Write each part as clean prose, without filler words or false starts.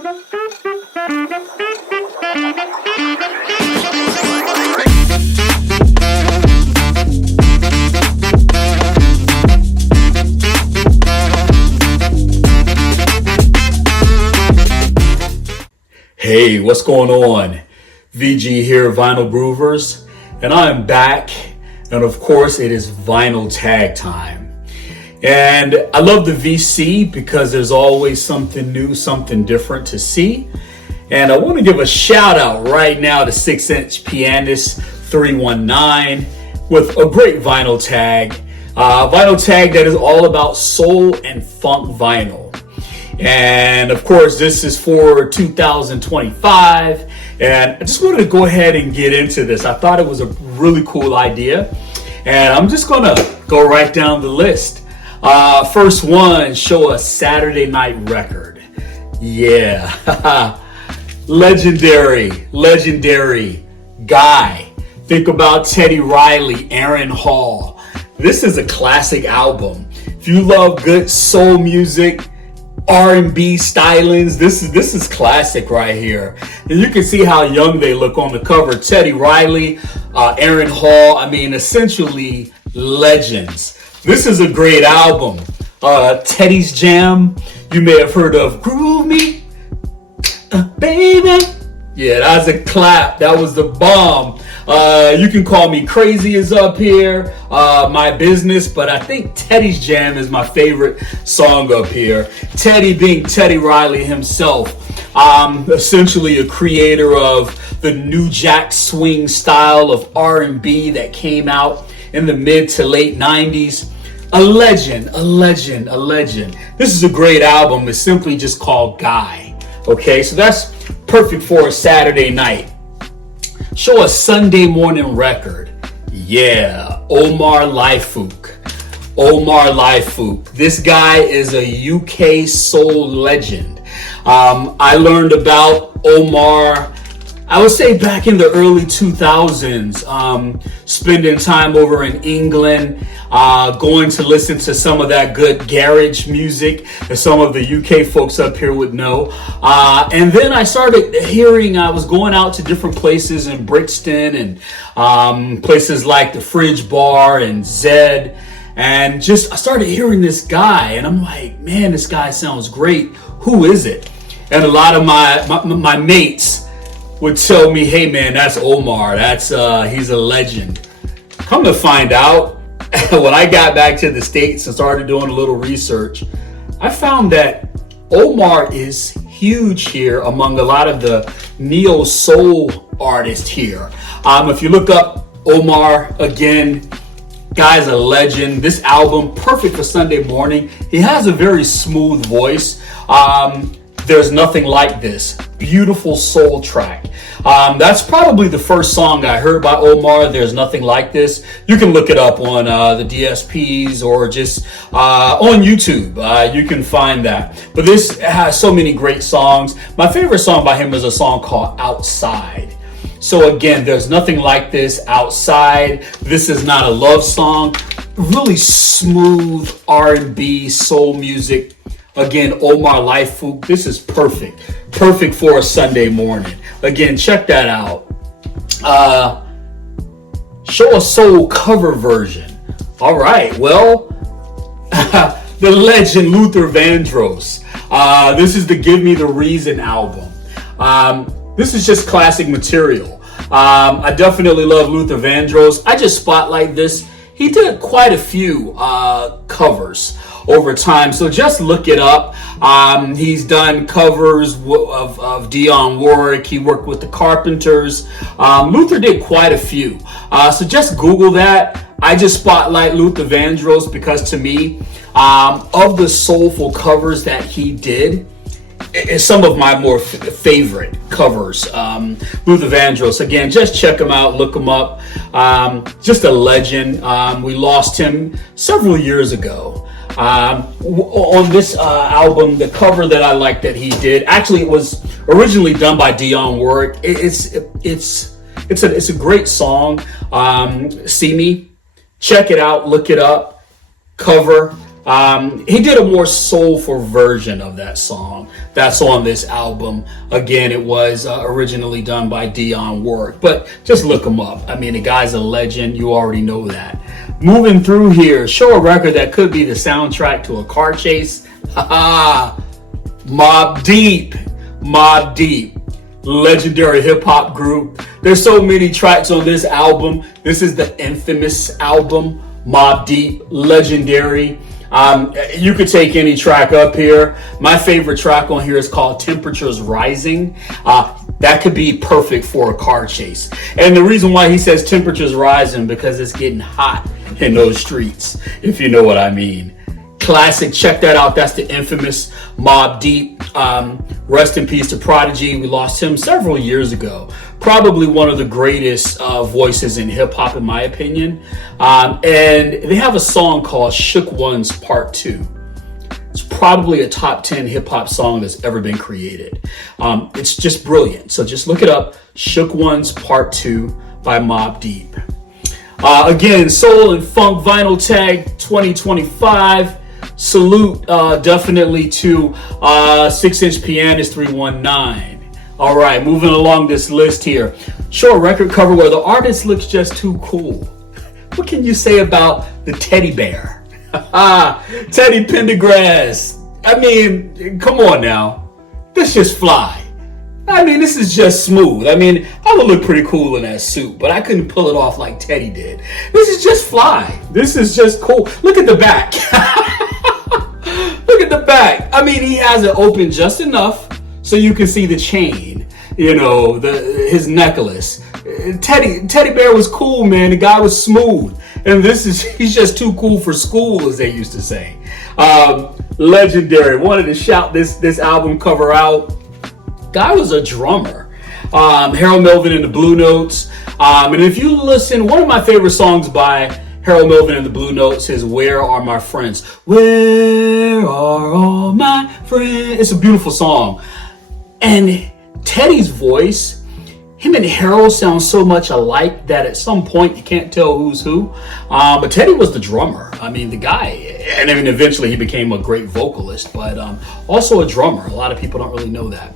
Hey, what's going on? VG here, Vinyl Groovers, and I am back, and of course it is vinyl tag time. And I love the VC because there's always something new, something different to see. And I want to give a shout out right now to 6inch Pianist 319 with a great vinyl tag. Vinyl tag that is all about soul and funk vinyl. And of course, this is for 2025. And I just wanted to go ahead and get into this. I thought it was a really cool idea. And I'm just going to go right down the list. First one, show a Saturday night record. Yeah. legendary guy. Think about Teddy Riley, Aaron Hall. This is a classic album. If you love good soul music, R&B stylings, this is classic right here. And you can see how young they look on the cover. Teddy Riley, Aaron Hall, I mean, essentially legends. This is a great album. Teddy's Jam, you may have heard of Groove Me, Baby. Yeah, that was a clap. That was the bomb. You Can Call Me Crazy is up here. My Business, but I think Teddy's Jam is my favorite song up here. Teddy being Teddy Riley himself, essentially a creator of the new jack swing style of R&B that came out in the mid to late 90s. A legend. This is a great album. It's simply just called Guy. Okay, so that's perfect for a Saturday night. Show a Sunday morning record. Yeah, Omar Liuk. This guy is a UK soul legend. I learned about Omar, I would say back in the early 2000s, spending time over in England, going to listen to some of that good garage music that some of the UK folks up here would know. And then I started hearing, I was going out to different places in Brixton and places like the Fridge Bar and Zed. And just, I started hearing this guy and I'm like, man, this guy sounds great. Who is it? And a lot of my mates would tell me, hey man, that's Omar. He's a legend. Come to find out, when I got back to the States and started doing a little research, I found that Omar is huge here among a lot of the neo soul artists here. If you look up Omar, again, guy's a legend. This album, perfect for Sunday morning. He has a very smooth voice. There's Nothing Like This. Beautiful soul track. That's probably the first song I heard by Omar. There's Nothing Like This. You can look it up on the DSPs or just on YouTube. You can find that. But this has so many great songs. My favorite song by him is a song called Outside. So again, There's Nothing Like This, Outside. This is not a love song. Really smooth R&B soul music. Again, Omar Liuk. This is perfect for a Sunday morning. Again, check that out. Show a soul cover version. All right, well, the legend Luther Vandross. This is the Give Me the Reason album. This is just classic material. I definitely love Luther Vandross. I just spotlight this. He did quite a few covers over time, so just look it up. He's done covers of Dionne Warwick. He worked with the Carpenters. Luther did quite a few, so just Google that. I just spotlight Luther Vandross because to me, of the soulful covers that he did, is some of my more favorite covers. Luther Vandross, again, just check him out, look him up. Just a legend. We lost him several years ago. On this album, the cover that I like that he did, actually it was originally done by Dionne Warwick. It's a great song. See Me, check it out, look it up. Cover. He did a more soulful version of that song that's on this album. Again, it was originally done by Dionne Warwick, but just look him up. I mean, the guy's a legend. You already know that. Moving through here, show a record that could be the soundtrack to a car chase. Mobb Deep. Mobb Deep. Legendary hip-hop group. There's so many tracks on this album. This is the infamous album, Mobb Deep, legendary. You could take any track up here. My favorite track on here is called Temperatures Rising. That could be perfect for a car chase. And the reason why he says temperatures rising, because it's getting hot in those streets, if you know what I mean. Classic, check that out. That's the infamous Mobb Deep. Rest in peace to Prodigy. We lost him several years ago. Probably one of the greatest voices in hip hop, in my opinion. And they have a song called Shook Ones Part 2. It's probably a top 10 hip hop song that's ever been created. It's just brilliant. So just look it up. Shook Ones Part 2 by Mobb Deep. Again, Soul and Funk Vinyl Tag 2025. Salute definitely to 6inch Pianist 319. All right, moving along this list here. Show a record cover where the artist looks just too cool. What can you say about the teddy bear? Teddy Pendergrass. I mean, come on now. This just fly. I mean, this is just smooth. I mean, I would look pretty cool in that suit, but I couldn't pull it off like Teddy did. This is just fly. This is just cool. Look at the back. Look at the back. I mean, he has it open just enough so you can see the chain, you know, his necklace. Teddy Bear was cool, man. The guy was smooth. And he's just too cool for school, as they used to say. Legendary. Wanted to shout this album cover out. Guy was a drummer. Harold Melvin and the Blue Notes. And if you listen, one of my favorite songs by Harold Melvin and the Blue Notes is Where Are My Friends? Where are all my friends? It's a beautiful song. And Teddy's voice, him and Harold sound so much alike that at some point you can't tell who's who. But Teddy was the drummer. I mean, the guy, and then eventually he became a great vocalist, but also a drummer. A lot of people don't really know that.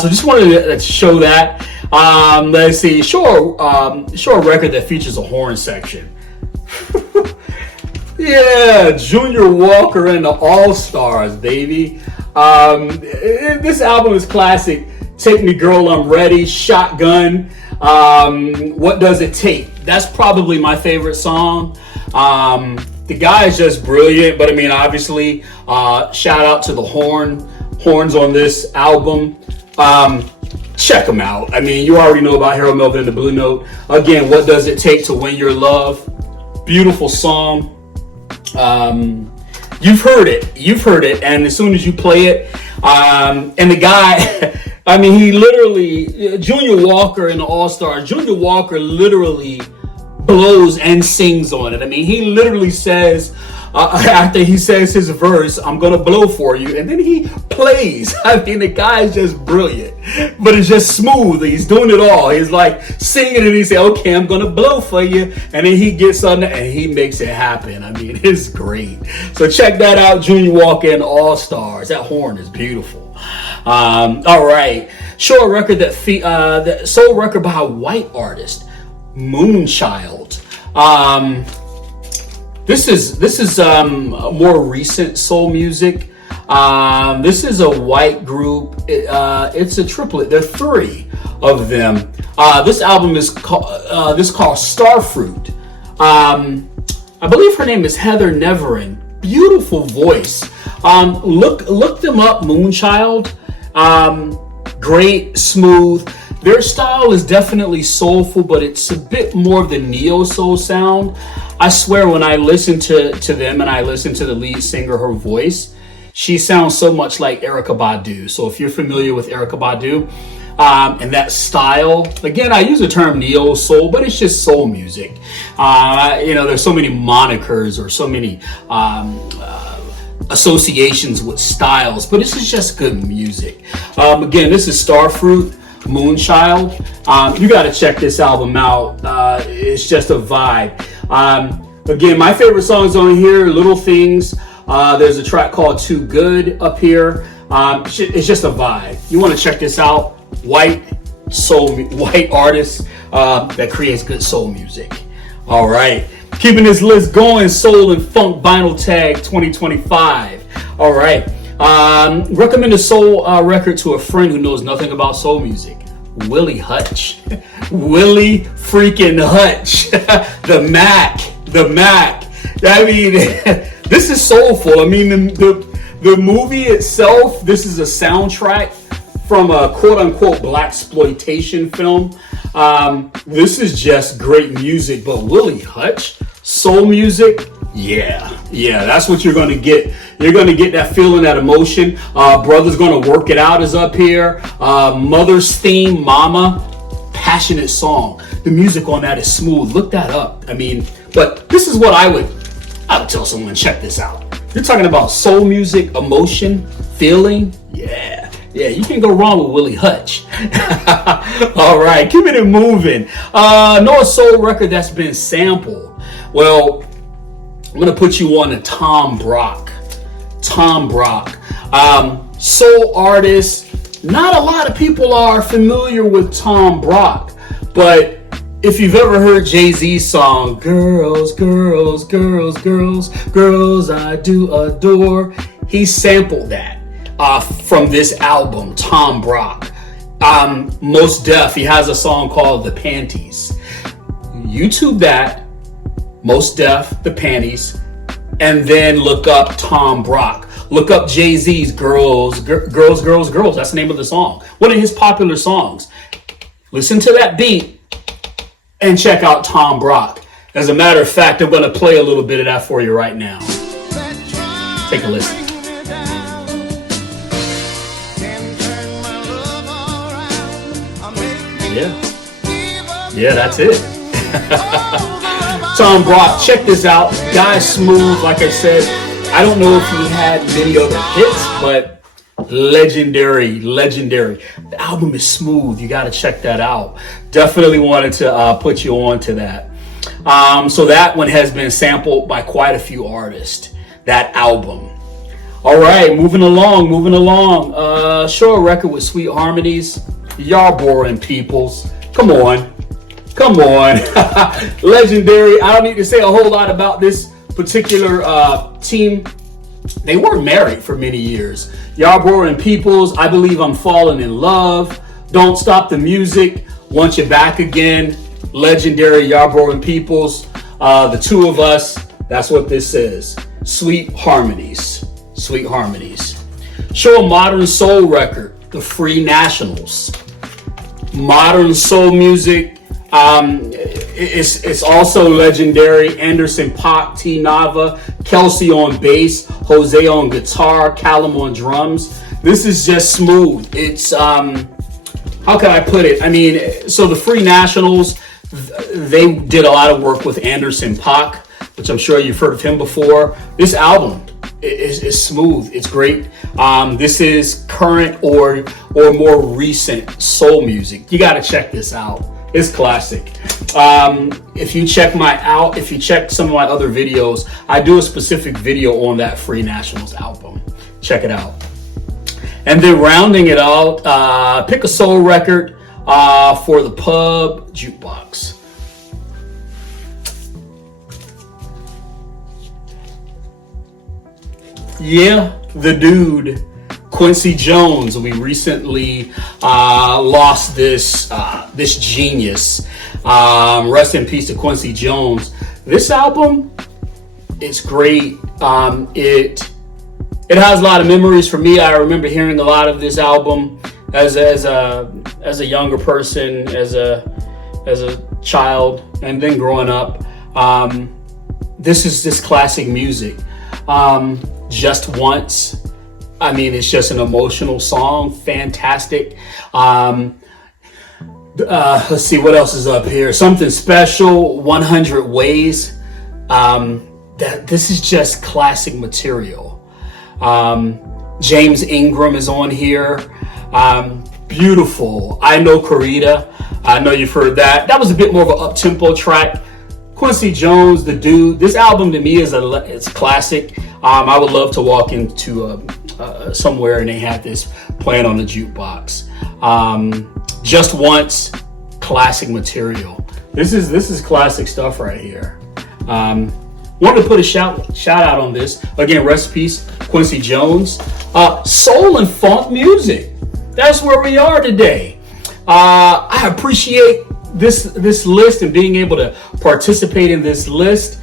So just wanted to show that. Let's see, show a record that features a horn section. Yeah, Junior Walker and the All-Stars, baby. This album is classic. Take Me Girl, I'm Ready, Shotgun, What Does It Take? That's probably my favorite song. The guy is just brilliant, but I mean, obviously, shout out to the horns on this album. Check them out. I mean, you already know about Harold Melvin and the Blue Note. Again, What Does It Take to Win Your Love? Beautiful song. You've heard it, and as soon as you play it, and the guy, I mean, he literally, Junior Walker and the All-Stars, Junior Walker literally blows and sings on it. I mean, he literally says, after he says his verse, I'm gonna blow for you, and then he plays. I mean, the guy is just brilliant, but it's just smooth. He's doing it all. He's like singing and he say, okay, I'm gonna blow for you, and then he gets on there and he makes it happen. I mean, it's great. So check that out, Junior Walker and All Stars. That horn is beautiful. All right, show a record that soul record by a white artist, Moonchild. This is more recent soul music. This is a white group. It's a triplet. There are three of them. This album is called Starfruit. I believe her name is Heather Neverin. Beautiful voice. Look them up. Moonchild. Great, smooth. Their style is definitely soulful, but it's a bit more of the neo-soul sound. I swear when I listen to them and I listen to the lead singer, her voice, she sounds so much like Erykah Badu. So if you're familiar with Erykah Badu and that style, again, I use the term neo-soul, but it's just soul music. There's so many monikers or so many associations with styles, but this is just good music. Again, this is Starfruit. Moonchild. You got to check this album out. It's just a vibe. Again, my favorite songs on here, Little Things, There's a track called Too Good up here. It's just a vibe. You want to check this out. White artist that creates good soul music. All right. Keeping this list going, Soul and Funk Vinyl Tag 2025. All right. Recommend a soul record to a friend who knows nothing about soul music. Willie Hutch. Willie freaking Hutch. The Mac. I mean, this is soulful. I mean, the movie itself, this is a soundtrack from a quote-unquote blaxploitation film. This is just great music, but Willie Hutch, soul music, yeah, that's what you're going to get. You're going to get that feeling, that emotion. Brother's going to work it out is up here. Mother's Theme, Mama, passionate song. The music on that is smooth. Look that up. I mean, but this is what I would tell someone, check this out. You're talking about soul music, emotion, feeling. Yeah, you can't go wrong with Willie Hutch. All right, keeping it moving. Know a soul record that's been sampled. Well, I'm going to put you on to Tom Brock. Soul artist. Not a lot of people are familiar with Tom Brock, but if you've ever heard Jay-Z's song, Girls, Girls, Girls, Girls, Girls I Do Adore, he sampled that from this album, Tom Brock. Most Def, he has a song called The Panties. YouTube that, Most Def, The Panties, and then look up Tom Brock. Look up Jay-Z's Girls, Girls, Girls, Girls. That's the name of the song. One of his popular songs. Listen to that beat and check out Tom Brock. As a matter of fact, I'm going to play a little bit of that for you right now. Take a listen. Yeah, that's it. Tom Brock, check this out. Guy's smooth, like I said. I don't know if he had many other hits, but legendary. The album is smooth. You got to check that out. Definitely wanted to put you on to that. So that one has been sampled by quite a few artists, that album. All right, moving along. Show a record with sweet harmonies. Y'all boring peoples. Come on. Legendary. I don't need to say a whole lot about this particular team. They were married for many years. Yarborough and Peoples, I Believe I'm Falling in Love, Don't Stop the Music, Want You Back Again, legendary Yarborough and Peoples. The two of us, that's what this is. Sweet Harmonies. Show a modern soul record, The Free Nationals. Modern soul music. It's also legendary. Anderson .Paak, T Nava, Kelsey on bass, Jose on guitar, Callum on drums. This is just smooth. It's how can I put it? I mean, so the Free Nationals, they did a lot of work with Anderson .Paak, which I'm sure you've heard of him before. This album is smooth. It's great. This is current or more recent soul music. You got to check this out. It's classic. If you check some of my other videos, I do a specific video on that Free Nationals album. Check it out. And then rounding it out, pick a soul record for the pub jukebox. Yeah, the dude, Quincy Jones. We recently lost this genius. Rest in peace to Quincy Jones. This album is great. It has a lot of memories for me. I remember hearing a lot of this album as a younger person, as a child, and then growing up. This is this classic music. Just Once. I mean, it's just an emotional song. Fantastic. Let's see what else is up here. Something Special, 100 Ways. This is just classic material. James Ingram is on here. Beautiful. I Know Corita. I know you've heard that. That was a bit more of an up-tempo track. Quincy Jones, the dude. This album to me it's classic. I would love to walk into somewhere and they have this playing on the jukebox. Just Once, classic material. This is classic stuff right here. Wanted to put a shout out on this. Again, rest in peace, Quincy Jones. Soul and funk music. That's where we are today. I appreciate this list and being able to participate in this list.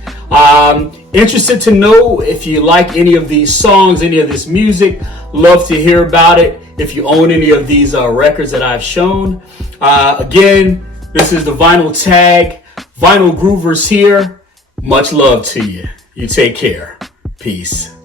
Interested to know if you like any of these songs, any of this music. Love to hear about it. If you own any of these records that I've shown. Again, this is the Vinyl Tag. Vinyl Groovers here. Much love to you. You take care. Peace.